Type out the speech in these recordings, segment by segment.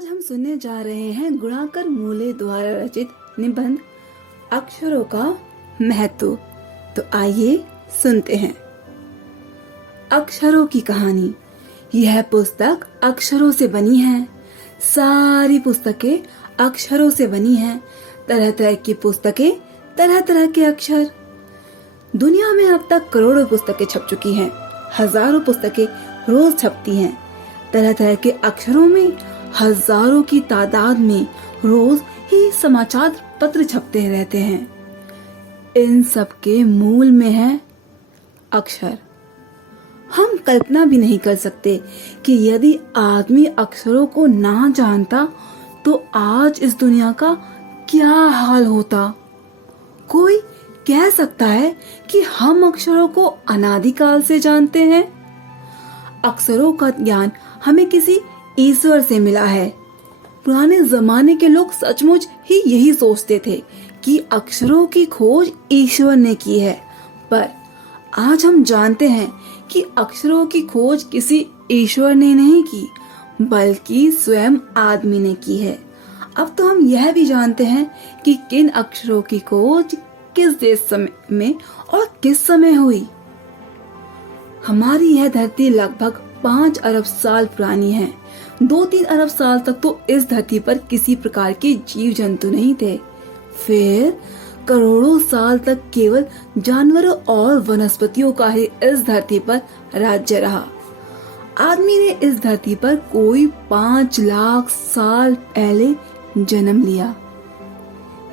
आज हम सुनने जा रहे हैं गुणाकर मूले द्वारा रचित निबंध अक्षरों का महत्व। तो आइए सुनते हैं। अक्षरों की कहानी। यह पुस्तक अक्षरों से बनी है। सारी पुस्तकें अक्षरों से बनी हैं। तरह तरह की पुस्तकें, तरह तरह के अक्षर। दुनिया में अब तक करोड़ों पुस्तकें छप चुकी हैं। हजारों पुस्तकें रोज छपती हैं। तरह तरह के अक्षरों में हजारों की तादाद में रोज ही समाचार पत्र छपते रहते हैं। इन सब के मूल में है अक्षर। हम कल्पना भी नहीं कर सकते कि यदि आदमी अक्षरों को ना जानता तो आज इस दुनिया का क्या हाल होता। कोई कह सकता है कि हम अक्षरों को अनादिकाल से जानते हैं। अक्षरों का ज्ञान हमें किसी ईश्वर से मिला है। पुराने जमाने के लोग सचमुच ही यही सोचते थे कि अक्षरों की खोज ईश्वर ने की है, पर आज हम जानते हैं कि अक्षरों की खोज किसी ईश्वर ने नहीं की, बल्कि स्वयं आदमी ने की है। अब तो हम यह भी जानते हैं कि किन अक्षरों की खोज किस देश में और किस समय हुई। हमारी यह धरती लगभग 5 अरब साल पुरानी है। 2-3 अरब साल तक तो इस धरती पर किसी प्रकार के जीव जंतु नहीं थे। फिर करोड़ों साल तक केवल जानवरों और वनस्पतियों का ही इस धरती पर राज्य रहा। आदमी ने इस धरती पर कोई 5 लाख साल पहले जन्म लिया।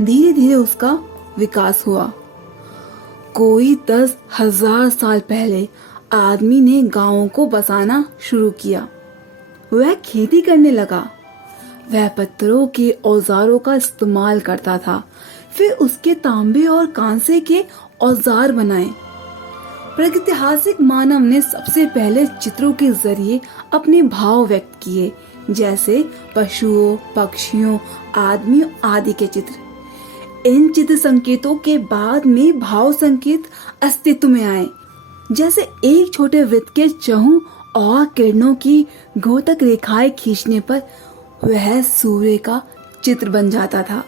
धीरे धीरे उसका विकास हुआ। कोई 10,000 साल पहले आदमी ने गांवों को बसाना शुरू किया। वह खेती करने लगा। वह पत्थरों के औजारों का इस्तेमाल करता था। फिर उसके तांबे और कांसे के औजार बनाए। प्रागैतिहासिक मानव ने सबसे पहले चित्रों के जरिए अपने भाव व्यक्त किए, जैसे पशुओं, पक्षियों, आदमियों आदि के चित्र। इन चित्र संकेतों के बाद में भाव संकेत अस्तित्व में आए, जैसे एक छोटे वृत्त के चहुं और किरणों की घोतक रेखाएं खींचने पर वह सूर्य का चित्र बन जाता था।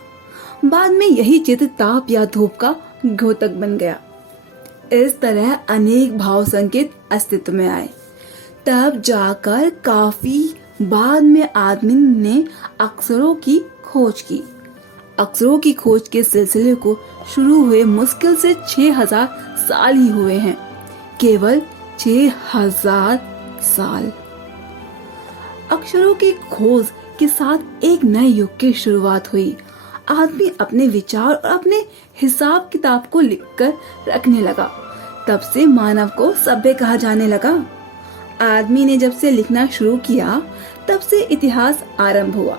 बाद में यही चित्र ताप या धूप का घोतक बन गया। इस तरह अनेक भाव संकेत अस्तित्व में आए। तब जाकर काफी बाद में आदमी ने अक्षरों की खोज की। अक्षरों की खोज के सिलसिले को शुरू हुए मुश्किल से 6,000 साल ही हुए हैं। केवल 6,000 साल। अक्षरों की खोज के साथ एक नए युग की शुरुआत हुई। आदमी अपने विचार और अपने हिसाब किताब को लिखकर रखने लगा। तब से मानव को सभ्य कहा जाने लगा। आदमी ने जब से लिखना शुरू किया तब से इतिहास आरंभ हुआ।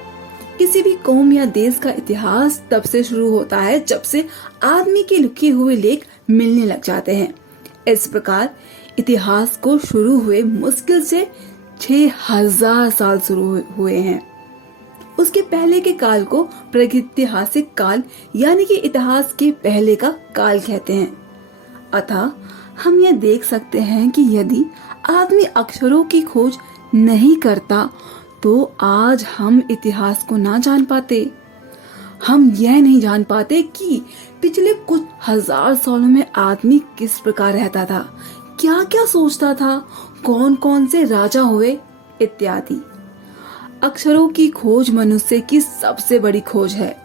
किसी भी कौम या देश का इतिहास तब से शुरू होता है जब से आदमी के लिखे हुए लेख मिलने लग जाते हैं। इस प्रकार इतिहास को शुरू हुए मुश्किल से 6,000 साल शुरू हुए हैं। उसके पहले के काल को प्रागैतिहासिक काल यानी कि इतिहास के पहले का काल कहते हैं। अतः हम यह देख सकते हैं कि यदि आदमी अक्षरों की खोज नहीं करता तो आज हम इतिहास को ना जान पाते। हम यह नहीं जान पाते कि पिछले कुछ हजार सालों में आदमी किस प्रकार रहता था, क्या क्या सोचता था, कौन कौन से राजा हुए इत्यादि। अक्षरों की खोज मनुष्य की सबसे बड़ी खोज है।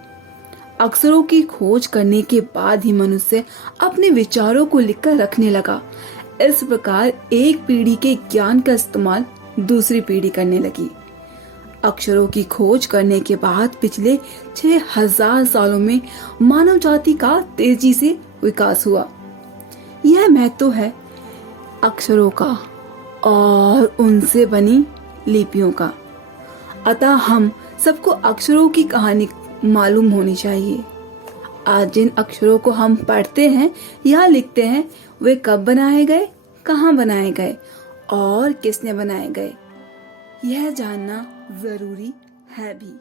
अक्षरों की खोज करने के बाद ही मनुष्य अपने विचारों को लिखकर रखने लगा। इस प्रकार एक पीढ़ी के ज्ञान का इस्तेमाल दूसरी पीढ़ी करने लगी। अक्षरों की खोज करने के बाद पिछले 6,000 सालों में मानव जाति का तेजी से विकास हुआ। यह महत्व है अक्षरों का और उनसे बनी लिपियों का। अतः हम सबको अक्षरों की कहानी मालूम होनी चाहिए। आज जिन अक्षरों को हम पढ़ते हैं या लिखते हैं वे कब बनाए गए, कहाँ बनाए गए और किसने बनाए गए, यह जानना जरूरी है भी।